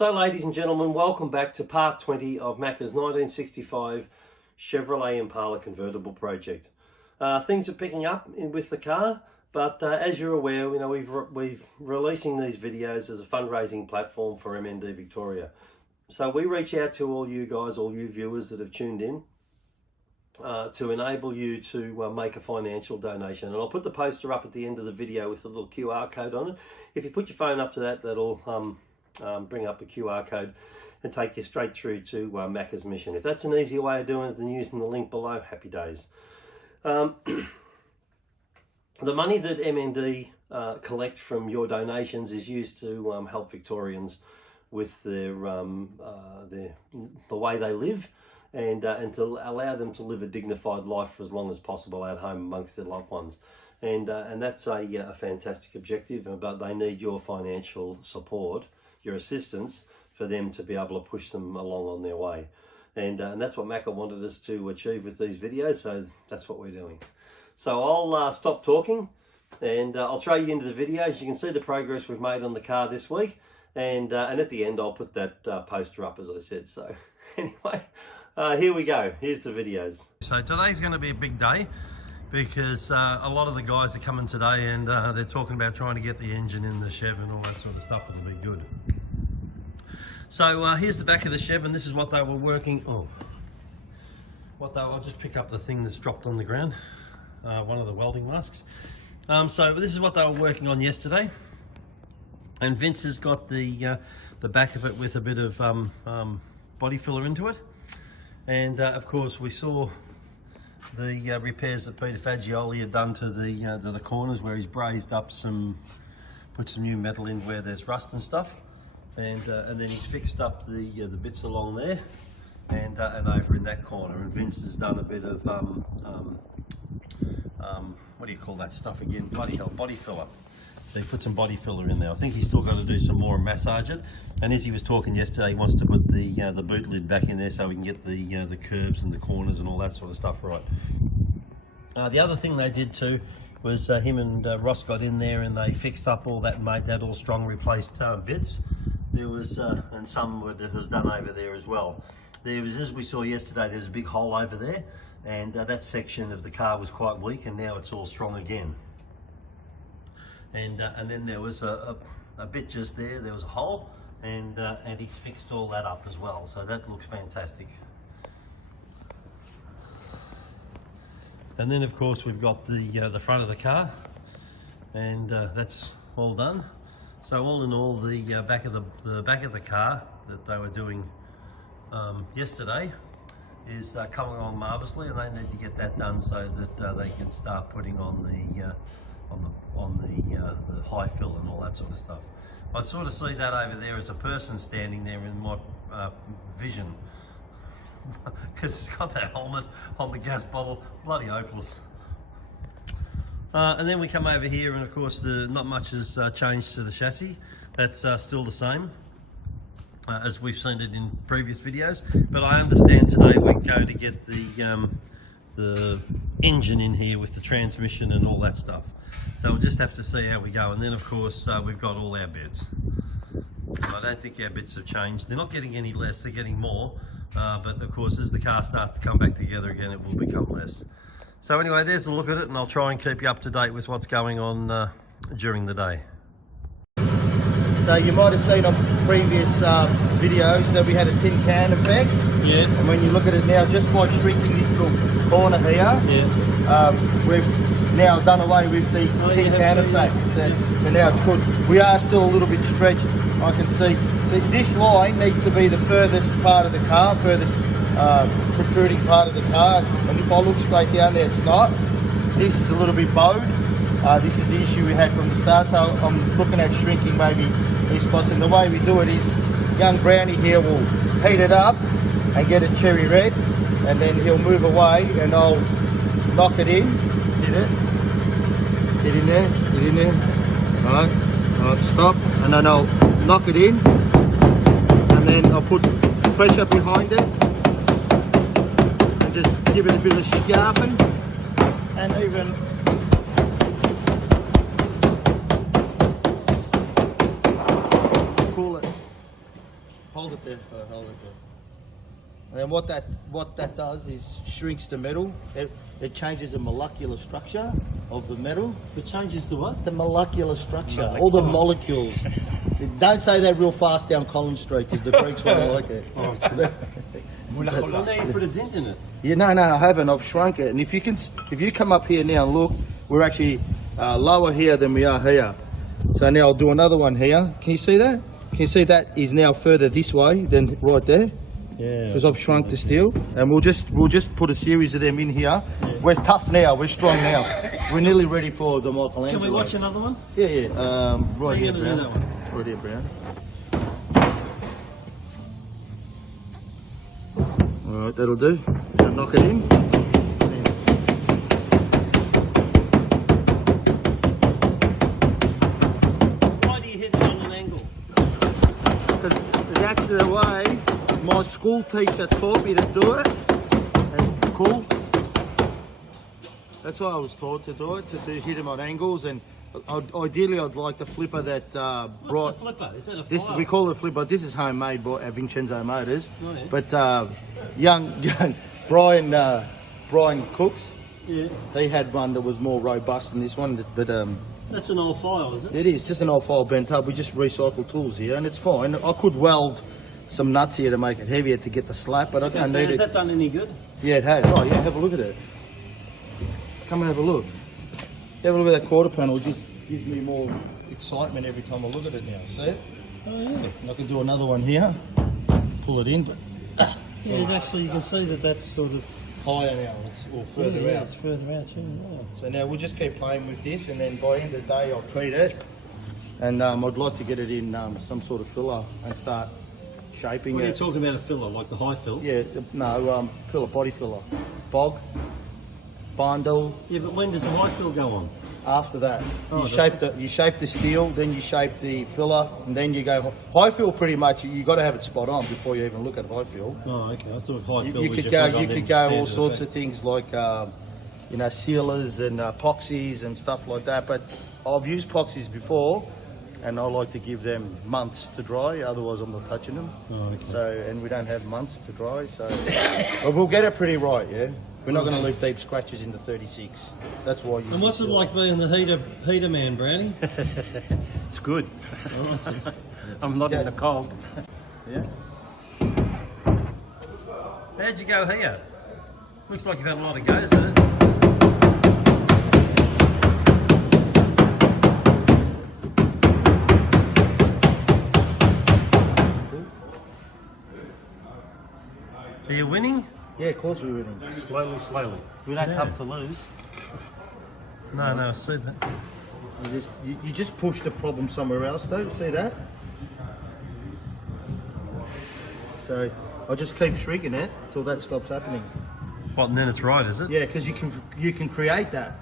So ladies and gentlemen, welcome back to part 20 of Macka's 1965 Chevrolet Impala Convertible project. Things are picking up with the car, but as you're aware, we've releasing these videos as a fundraising platform for MND Victoria. So we reach out to all you guys, all you viewers that have tuned in, to enable you to make a financial donation. And I'll put the poster up at the end of the video with a little QR code on it. If you put your phone up to that, that'll bring up the QR code and take you straight through to Macka's mission. If that's an easier way of doing it than using the link below, happy days. The money that MND collect from your donations is used to help Victorians with their the way they live, and to allow them to live a dignified life for as long as possible at home amongst their loved ones. And that's a fantastic objective, but they need your financial support, your assistance, for them to be able to push them along on their way. And that's what Macka wanted us to achieve with these videos, so that's what we're doing. So I'll stop talking and I'll throw you into the videos. You can see the progress we've made on the car this week, and at the end I'll put that poster up, as I said. So anyway, here we go. Here's the videos. So today's going to be a big day, because a lot of the guys are coming today, and they're talking about trying to get the engine in the Chev and all that sort of stuff. It'll be good. So here's the back of the Chev, and this is what they were working on. I'll just pick up the thing that's dropped on the ground, one of the welding masks. So this is what they were working on yesterday, and Vince has got the back of it with a bit of body filler into it, and of course we saw the repairs that Peter Fagioli had done to the corners, where he's brazed up put some new metal in where there's rust and stuff, and then he's fixed up the bits along there and over in that corner. And Vince has done a bit of what do you call that stuff again? Bloody hell, body filler. So he put some body filler in there. I think he's still got to do some more and massage it. And as he was talking yesterday, he wants to put the boot lid back in there so we can get the curves and the corners and all that sort of stuff right. The other thing they did too was him and Ross got in there and they fixed up all that and made that all strong, replaced bits. There was and some that was done over there as well. There was, as we saw yesterday, there's a big hole over there, and that section of the car was quite weak, and now it's all strong again. And then there was a bit just there was a hole, and he's fixed all that up as well, so that looks fantastic. And then of course we've got the front of the car, and that's all done. So all in all, the back of the car that they were doing yesterday is coming along marvelously, and they need to get that done so that they can start putting on the high fill and all that sort of stuff. I sort of see that over there as a person standing there in my vision, because it's got that helmet on the gas bottle, bloody hopeless. And then we come over here, and of course not much has changed to the chassis. That's still the same as we've seen it in previous videos, but I understand today we're going to get the engine in here with the transmission and all that stuff. So we'll just have to see how we go. And then of course we've got all our bits. I don't think our bits have changed. They're not getting any less, they're getting more, but of course as the car starts to come back together again, it will become less. So anyway, there's a look at it, and I'll try and keep you up to date with what's going on during the day. So you might have seen on previous videos that we had a tin can effect. Yeah. And when you look at it now, just by shrinking this little corner here, yeah, we've now done away with the tin can effect. So now it's good. We are still a little bit stretched, I can see. See, this line needs to be the furthest part of the car, furthest protruding part of the car. And if I look straight down there, it's not. This is a little bit bowed. This is the issue we had from the start, so I'm looking at shrinking maybe these spots. And the way we do it is, young Brownie here will heat it up and get it cherry red, and then he'll move away and I'll knock it in. Hit it. Get in there, get in there. Alright, stop, and then I'll knock it in, and then I'll put pressure behind it and just give it a bit of scarping, and even cool it. Hold it there. Hold it there. And then what that does is shrinks the metal. It changes the molecular structure of the metal. It changes the what? The molecular structure, all the molecules. Don't say that real fast down Collins Street because the Greeks won't like it. Well, now you put a dent in it. Yeah, no, I haven't. I've shrunk it. And if you come up here now and look, we're actually lower here than we are here. So now I'll do another one here. Can you see that? Can you see that is now further this way than right there? Yeah. Because I've shrunk the steel, and we'll just put a series of them in here. Yeah. We're tough now. We're strong now. We're nearly ready for the Michelangelo. Can we watch another one? Yeah. Right here, Do Brown. that one? Right here, Brown. All right, that'll do. Now knock it in. Why do you hit it on an angle? Because that's the way my school teacher taught me to do it. And cool. That's why I was taught to do it, hit them on angles. And ideally, I'd like the flipper that What's the flipper? Is that a file? we call it a flipper. This is homemade by Vincenzo Motors. Oh, yeah. But young Brian Cooks, Yeah. he had one that was more robust than this one. But That's an old file, is it? it is just an old file bent up. We just recycle tools here, and it's fine. I could weld some nuts here to make it heavier to get the slap, but I don't need Has it. that done any good? Yeah, it has. Oh, yeah, have a look at it. Come and have a look. Have a look at that quarter panel. It just gives me more excitement every time I look at it now. See it? Oh, yeah. And I can do another one here. Pull it in. Yeah, it actually, you can see that that's sort of Higher now, or further yeah, out. it's further out, yeah. So now we'll just keep playing with this, and then by the end of the day I'll treat it. And I'd like to get it in some sort of filler and start shaping What are you it. talking about, a filler, like the high fill? Yeah, no, filler, body filler. Bog, bundle. Yeah, but when does the high fill go on? After that, Oh, you shape the steel, then you shape the filler, and then you go high fill. Pretty much, you got to have it spot on before you even look at high fill. Oh, okay. I thought high fill You was could your go, plug on you then could go all sand it sorts back. of things like, sealers and epoxies and stuff like that. But I've used epoxies before, and I like to give them months to dry. Otherwise, I'm not touching them. Oh, okay. So, and we don't have months to dry. So, but we'll get it pretty right. Yeah, we're not going to leave deep scratches in the 36. That's why. And what's it like being the heater man, Brownie? It's good. I'm not in the cold. Yeah. How'd you go here? Looks like you've had a lot of goes at it. Are you winning? Yeah, of course we're winning. Slowly. We don't Yeah. come to lose. No, I see that. You just push the problem somewhere else, though. See that? So I just keep shrinking it till that stops happening. What, and then it's right, is it? Yeah, because you can create that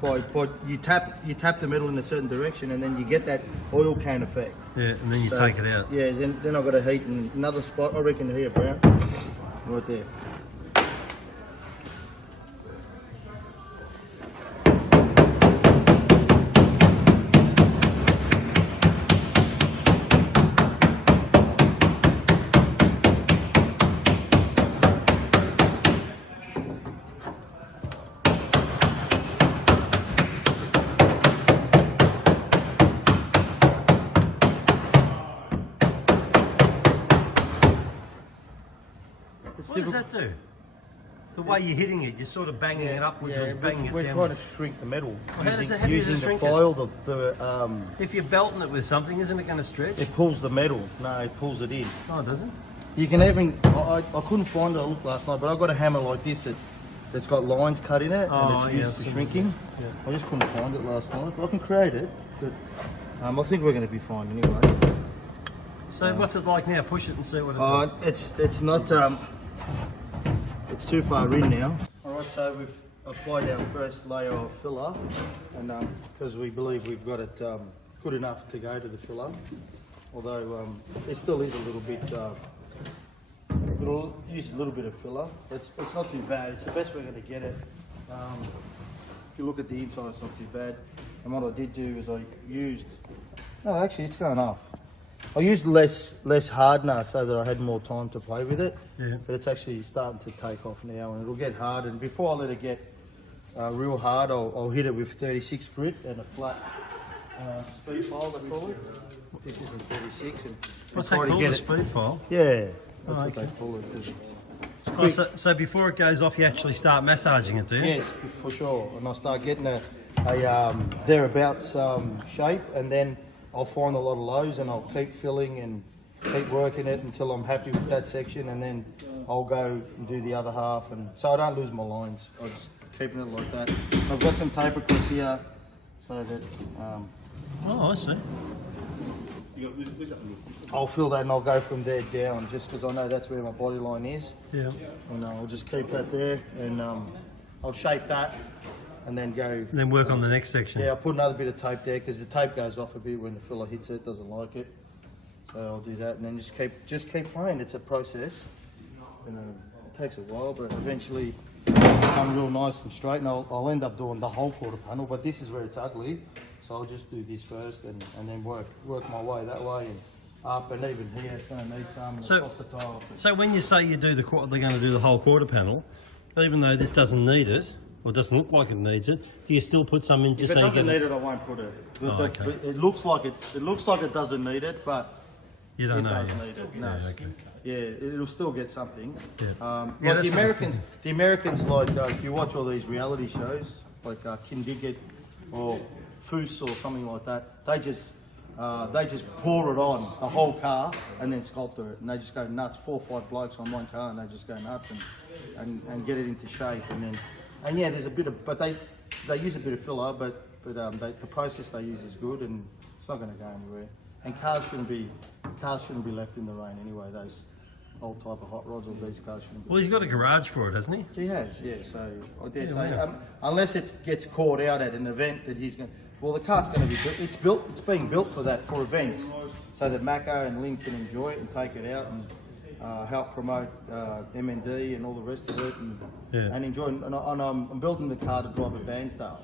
by you tap the metal in a certain direction, and then you get that oil can effect. Yeah, and then you So, take it out. Yeah, then I've got to heat in another spot. I reckon here, Brown. Right there. What does that do? The way you're hitting it, you're sort of banging it upwards or banging we're it trying down. to shrink the metal. How does using it- how do you using shrink the it? foil, If you're belting it with something, isn't it going to stretch? it pulls the metal. No, it pulls it in. No, it doesn't. You can even, I couldn't find it, I looked last night, but I've got a hammer like this that's got lines cut in it, and it's used for shrinking. Yeah. I just couldn't find it last night, but I can create it. But I think we're going to be fine anyway. So what's it like now? Push it and see what it does. It's not, it's too far in now. Alright, so we've applied our first layer of filler, and because we believe we've got it good enough to go to the filler, although there still is a little bit, we'll use a little bit of filler. It's not too bad, it's the best we're going to get it. If you look at the inside, it's not too bad. And what I did do is I used, actually it's going off. I used less hardener so that I had more time to play with it. Yeah. But it's actually starting to take off now, and it'll get hard. And before I let it get real hard, I'll hit it with 36 grit and a flat speed file, they call it. This isn't 36. And What's that called, a speed file? Yeah, that's what they call it. 'Cause so before it goes off, you actually start massaging it, do you? yes, for sure. And I start getting a thereabouts shape, and then I'll find a lot of lows, and I'll keep filling and keep working it until I'm happy with that section, and then I'll go and do the other half, and so I don't lose my lines. I just keeping it like that. I've got some tape across here, so that Oh, I see. I'll fill that and I'll go from there down, just because I know that's where my body line is. Yeah. And I'll just keep that there, and I'll shape that, and then go. And then work on the next section. Yeah, I'll put another bit of tape there because the tape goes off a bit when the filler hits it. Doesn't like it, so I'll do that, and then just keep playing. It's a process, and it takes a while, but eventually it'll become real nice and straight. And I'll end up doing the whole quarter panel, but this is where it's ugly, so I'll just do this first, and then work my way that way and up. And even here, it's going to need some across the tile. So when you say you do they're going to do the whole quarter panel, even though this doesn't need it, or doesn't look like it needs it, do you still put some in just If it so doesn't you need it, I won't put it. Oh, okay. It looks like it doesn't need it, but you don't it know? does Yeah. need it. No. Yeah, okay. Yeah, it'll still get something. Yeah. Like that's the Americans, like if you watch all these reality shows, like Kim Diggett or Foose or something like that, they just pour it on the whole car and then sculpture it, and they just go nuts. 4 or 5 blokes on one car, and they just go nuts and get it into shape, and yeah, there's a bit of, but they use a bit of filler, but the process they use is good, and it's not going to go anywhere. And cars shouldn't be left in the rain anyway. Those old type of hot rods, all these cars shouldn't be. Well, he's got a garage for it, hasn't he? He has, yeah. So I dare say, unless it gets caught out at an event that he's going. Well, the car's going to be built. It's being built for that, for events, so that Macka and Link can enjoy it and take it out and help promote MND and all the rest of it, and enjoy. And I'm building the car to drive at Bairnsdale.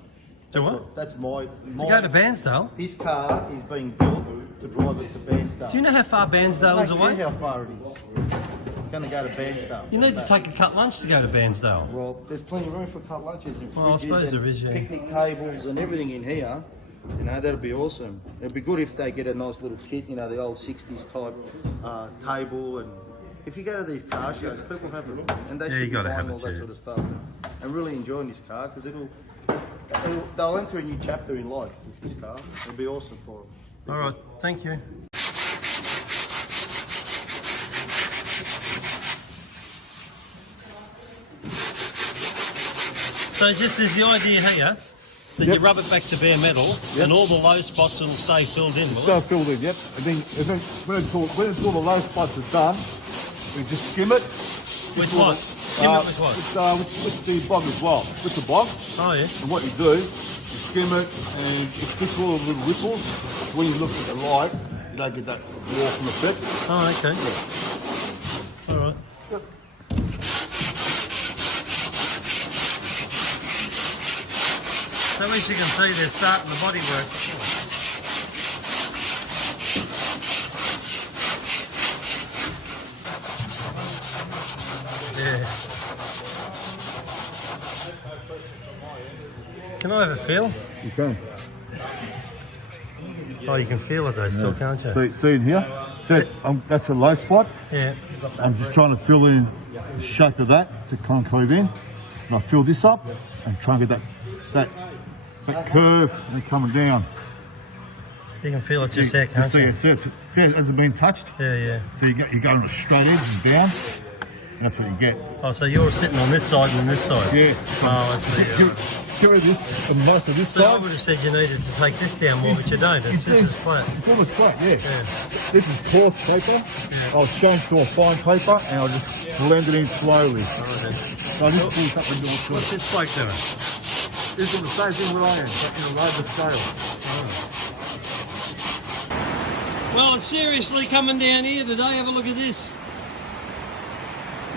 That's my. To go to Bairnsdale? This car is being built to drive it to Bairnsdale. Do you know how far Bairnsdale is away? I don't care how far it is. It's going to go to Bairnsdale. You need to take a cut lunch to go to Bairnsdale. Well, there's plenty of room for cut lunches and Well, I suppose there is, yeah. picnic tables and everything in here. You know, that'd be awesome. It'd be good if they get a nice little kit, you know, the old 60s type table. And if you go to these car shows, people have it, and they should be buying all that sort of stuff and really enjoying this car, because they'll enter a new chapter in life with this car. It'll be awesome for them. All right, thank you. So just as the idea here, that you rub it back to bare metal, and all the low spots will stay filled in, will it? Stay filled in, yep. And then when it's all the low spots are done, we just skim it. With what? Skim it with what? With the bog as well. With the bog. Oh, yeah. And what you do, you skim it, and it gets all the little ripples. When you look at the light, you don't get that warping effect. Oh, okay. Yeah. All right. Yep. So as you can see, they're starting the bodywork. Yeah. Can I have a feel? You can. Oh, you can feel it though, still, can't you? See in here? See, that's a low spot. Yeah. I'm just trying to fill in the shape of that to concave in. And I fill this up and try and get that curve and coming down. You can feel it just there, can't you? See, it hasn't been touched. Yeah, yeah. So you're going on a straight edge and down. And that's what you get. Oh, so you're sitting on this side and on this side? Yeah. Oh, I see. Give me this and most of this So I side. would have said you needed to take this down more, but you don't. This is flat. It's almost flat, yeah. Yeah. This is coarse paper. I'll change to a fine paper and I'll just blend it in slowly. So I just pull this up and do it. What's this bloke doing? This is the same thing where I am, in a load of scale. Well, it's seriously coming down here today. Have a look at this.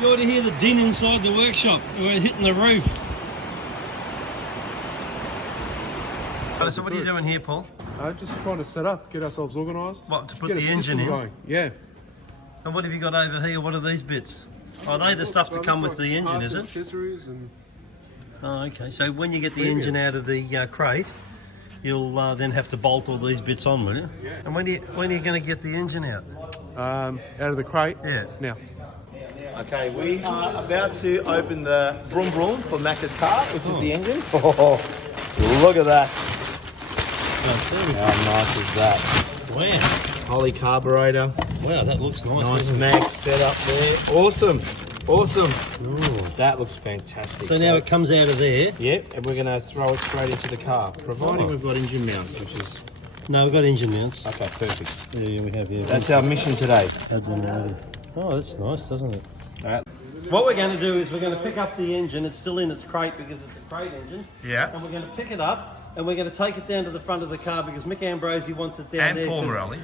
You ought to hear the din inside the workshop. We're hitting the roof. So what are you doing here, Paul? Just trying to set up, get ourselves organised. What, to put get the a engine system in? going. Yeah. And what have you got over here? What are these bits? Are they the stuff to come with the engine, is it? Accessories and... Oh, okay. So when you get the engine out of the crate, you'll then have to bolt all these bits on, will you? Yeah. And when are you going to get the engine out? Out of the crate? Yeah. Now. Okay, we are about to open the Broom Broom for Macka's car, which is the engine. Oh, look at that. How nice is that? Wow. Holy carburetor. Wow, that looks nice. Nice doesn't it? mag set up there. Awesome. Awesome. Ooh. That looks fantastic. So now it comes out of there. Yep, and we're going to throw it straight into the car, providing we've got engine mounts, which is... No, we've got engine mounts. Okay, perfect. Yeah, we have, yeah. That's our mission today. Had them already. Oh, that's nice, doesn't it? Alright. What we're going to do is we're going to pick up the engine. It's still in its crate because it's a crate engine. Yeah. And we're going to pick it up and we're going to take it down to the front of the car because Mick Ambrosi wants it down there. And Paul Morelli.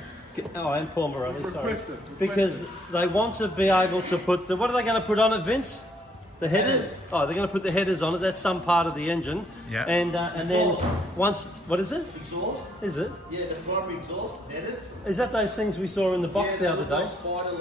Oh, and Paul Morelli, sorry. Because they want to be able to put the... What are they going to put on it, Vince? The headers? Oh, they're going to put the headers on it. That's some part of the engine. Yeah. And then once... What is it? Exhaust? Is it? Yeah, the primary exhaust, headers. Is that those things we saw in the box the other day?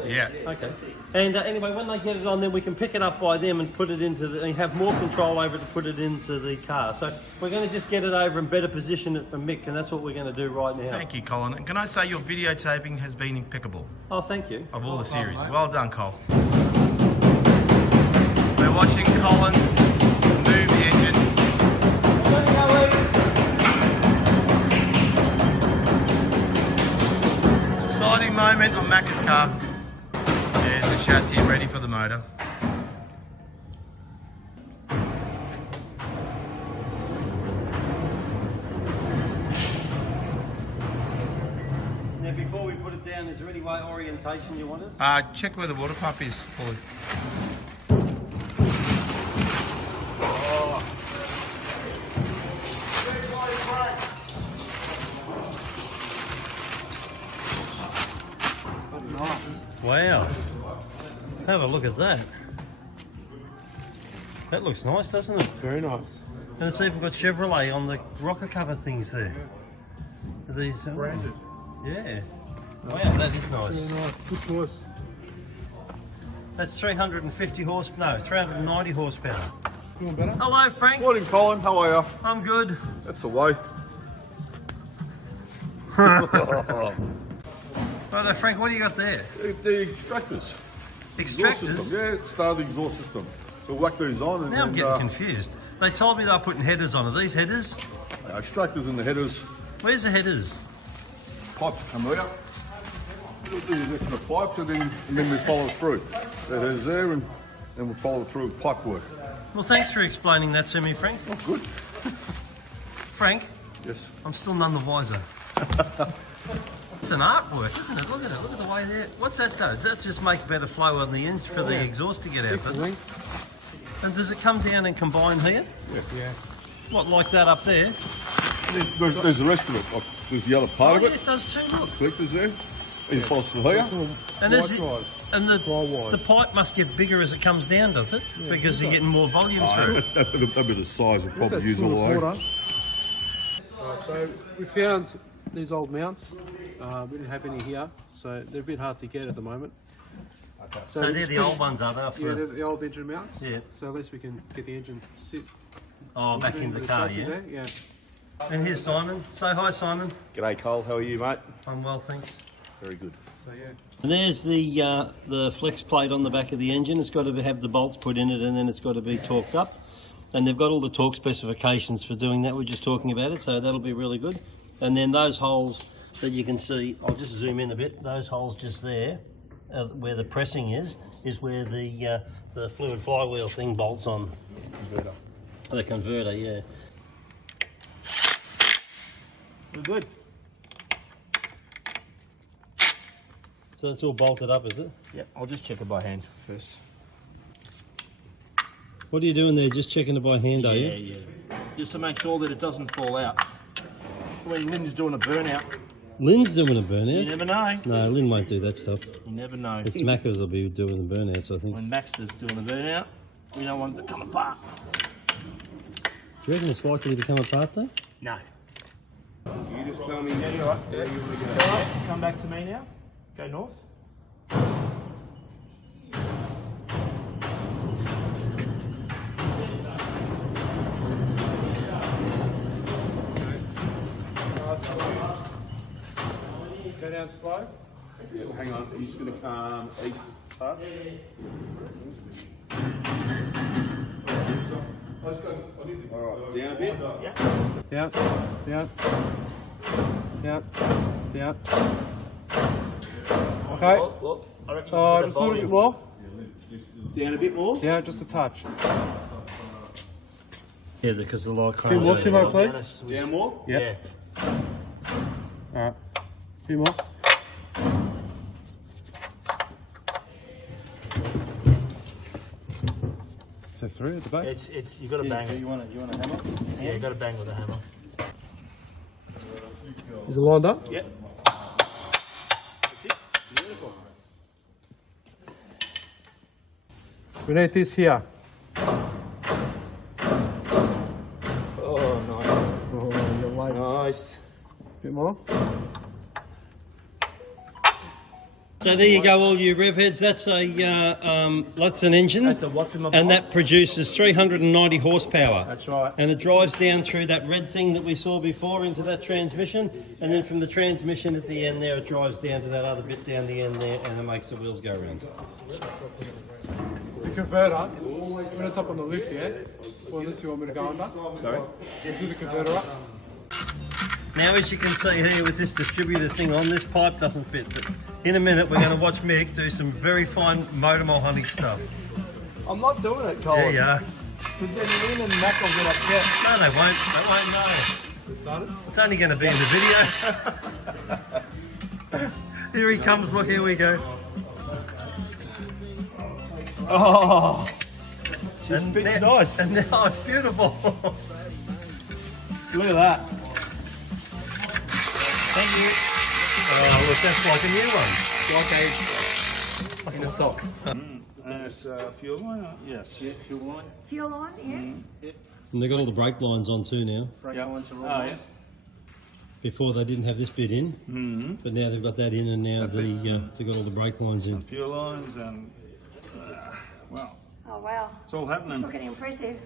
Yeah. Okay. And anyway, when they get it on, then we can pick it up by them and put it into the, and have more control over it to put it into the car. So we're going to just get it over and better position it for Mick, and that's what we're going to do right now. Thank you, Colin. And can I say your videotaping has been impeccable Oh, thank you. of all the series. Well done, Cole. We're watching Colin move the engine. Exciting moment on Macka's car. There's the chassis ready for the motor. Now, before we put it down, is there any way orientation you wanted? Check where the water pump is, Paulie. Wow. Have a look at that. That looks nice, doesn't it? Very nice. And it's even got Chevrolet on the rocker cover things there. Are these Branded. Yeah. Wow, that is nice. Very nice. Good choice. That's 350 horse. No, 390 horsepower. You want better? Hello, Frank. Morning, Colin. How are you? I'm good. That's the way. Righto, Frank, what do you got there? The extractors. Exhaust Extractors? system. Yeah, start the exhaust system. We'll whack these on and Now I'm then, getting confused. They told me they were putting headers on. Are these headers? extractors in the headers. Where's the headers? Pipes come out. We'll do this in the pipes and then we follow it through. The headers there and then we'll follow it through with pipe work. Well, thanks for explaining that to me, Frank. Oh, good. Frank, Yes. I'm still none the wiser. It's an artwork, isn't it? Look at it. Look at the way there. What's that do? Does that just make better flow on the end for the exhaust to get out, does it? And does it come down and combine here? Yeah. What, like that up there? There's the rest of it. Like, there's the other part Oh, of yeah, it. it does too, look. Collectors there. You follow through here. And, is it, Dry-wise. and the Dry-wise. pipe must get bigger as it comes down, does it? Because you're getting more volume through it. That bit of the size will probably use all the way. So we found these old mounts. We didn't have any here, so they're a bit hard to get at the moment. So they're the old ones, are they? Yeah, For, they're the old engine mounts. Yeah. So at least we can get the engine to sit. back in the car, chassis yeah? there, yeah. And here's Simon. Say hi, Simon. G'day Cole, how are you mate? I'm well, thanks. Very good. So yeah. And there's the flex plate on the back of the engine. It's got to have the bolts put in it, and then it's got to be torqued up. And they've got all the torque specifications for doing that. We're just talking about it, so that'll be really good. And then those holes that you can see, I'll just zoom in a bit. Those holes just there, where the pressing is where the fluid flywheel thing bolts on. Converter. The converter, yeah. We're good. So that's all bolted up, is it? Yep, I'll just check it by hand first. What are you doing there? Just checking it by hand, are you? Yeah. Just to make sure that it doesn't fall out. When Lynn's doing a burnout, Lynn's doing a you burnout. never know. No, Lynn won't do that stuff. You never know. It's Macca's will be doing the burnouts, I think. When Maxter's doing a burnout, we don't want it to come apart. Do you reckon it's likely to come apart though? No. You just tell me. Yeah, you're right. Yeah, you want to go. Go up, come back to me now. Go north. Go down slow. Hang on, he's going to come east touch. Alright, down a bit. Down, down, down, down. Okay. Just a little bit more. Down a bit more. Down, just a touch. Yeah, because the light Few cones more, are- Simo, please. Down more. Yep. Alright. Few more. So 3 at the back. It's you got to bang it. You want a hammer? Yeah, you got to bang with a hammer. Is it lined up? Yep. We need this here. Oh, nice. Oh, you're late. Nice. Bit more. So there you go, all you rev heads. That's a that's an engine, That's a what's in my and box. that produces 390 horsepower. That's right. And it drives down through that red thing that we saw before into that transmission, and then from the transmission at the end there, it drives down to that other bit down the end there, and it makes the wheels go round. The converter, when it's up on the lift, yeah? Well, unless you want me to go under. Sorry. Do the converter up. Now, as you can see here with this distributor thing on, this pipe doesn't fit, but in a minute we're going to watch Mick do some very fine motor mole hunting stuff. I'm not doing it, Colin. There you are. Because then Lynn and Macka will get upset. No, they won't. They won't know. It's only going to be in the video. Here he comes. Look, here we go. Oh, And it's now- nice. And now it's beautiful. Look at that. Thank you. Oh, look, that's like a new one. Like in a sock. That's fuel line. Yes. Yeah, fuel line. Fuel on, yeah. And they've got all the brake lines on too now. Yeah. Oh yeah. Before they didn't have this bit in, but now they've got that in, and now they've got all the brake lines in. Fuel lines and wow, Oh wow, it's all it's happening. looking impressive.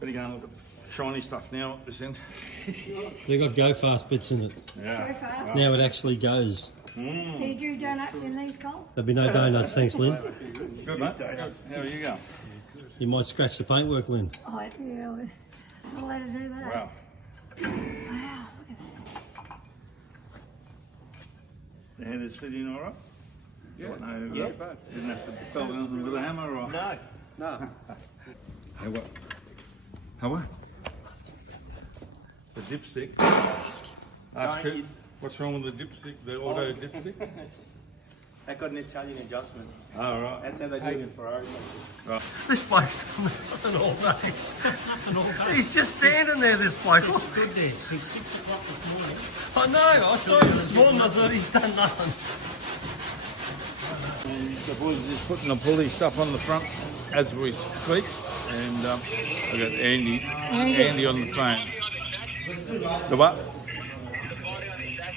Better go and look at the shiny stuff now at this end. They've got go fast bits in it. Yeah. Go fast. Now it actually goes. Do you do donuts in these, Cole? There'll be no donuts, thanks, Lynn. Good mate. How are you going? You might scratch the paintwork, Lynn. Oh, yeah, I'll let her do that. Wow. Wow, look at The head is fitting all right. Yeah. No, Yeah. didn't have to belt anything with a hammer or. No. No. How what? How what? The dipstick. Ask Don't who. What's wrong with the dipstick? The auto dipstick? That got an Italian adjustment. Oh right. That's how they do it in Ferrari. This bloke's done nothing all day. He's just standing there, this bloke. Good there, since 6 o'clock this morning. I know, I saw him this morning, I thought he's done nothing. And the boys are just putting the pulley stuff on the front as we speak. And I got Andy on the phone. The what?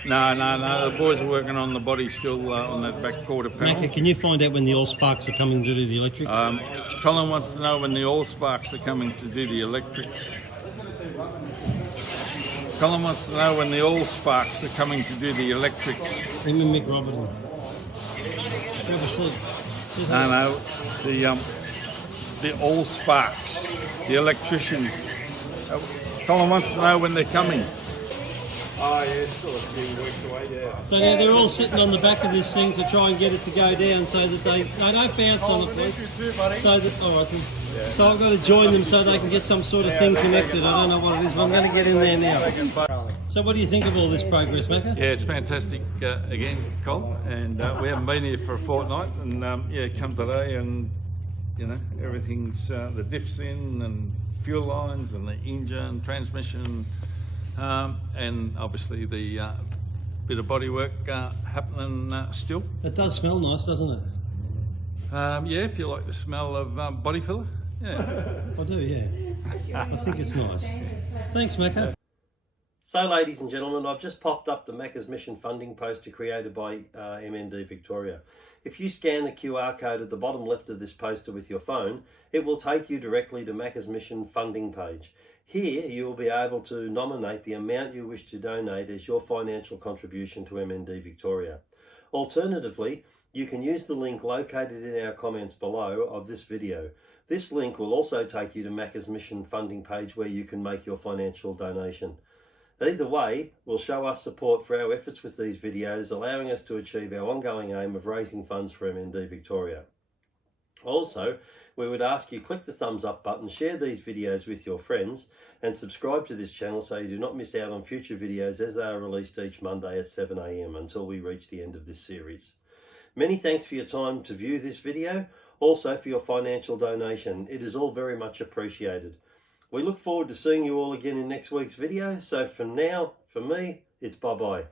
No. The boys are working on the body still on that back quarter panel. Macka, can you find out when the oil sparks are coming to do the electrics? Colin wants to know when the oil sparks are coming to do the electrics. Colin wants to know when the oil sparks are coming to do the electrics. Him and Mick Robertson. No, the oil sparks, the electricians. Colin wants to know when they're coming. Oh, yeah, it's still a few weeks away, yeah. So now they're all sitting on the back of this thing to try and get it to go down so that they... No, don't bounce on it, please. So that... All right, then. So I've got to join them so they can get some sort of thing connected. I don't know what it is, but I'm going to get in there now. So what do you think of all this progress, Macka? Yeah, it's fantastic again, Col. And we haven't been here for a fortnight. And come today and, everything's, the diff's in and fuel lines and the engine, transmission, and obviously the bit of bodywork happening still. It does smell nice, doesn't it? Yeah, if you like the smell of body filler. Yeah. I do, yeah. I think it's nice. Thanks, Macka. So ladies and gentlemen, I've just popped up the Macca's Mission funding poster created by MND Victoria. If you scan the QR code at the bottom left of this poster with your phone, it will take you directly to Macca's Mission funding page. Here you will be able to nominate the amount you wish to donate as your financial contribution to MND Victoria. Alternatively, you can use the link located in our comments below of this video. This link will also take you to Macca's Mission funding page where you can make your financial donation. Either way will show us support for our efforts with these videos, allowing us to achieve our ongoing aim of raising funds for MND Victoria. Also, we would ask you click the thumbs up button, share these videos with your friends, and subscribe to this channel so you do not miss out on future videos as they are released each Monday at 7 AM until we reach the end of this series. Many thanks for your time to view this video, also for your financial donation. It is all very much appreciated. We look forward to seeing you all again in next week's video. So for now, for me, it's bye-bye.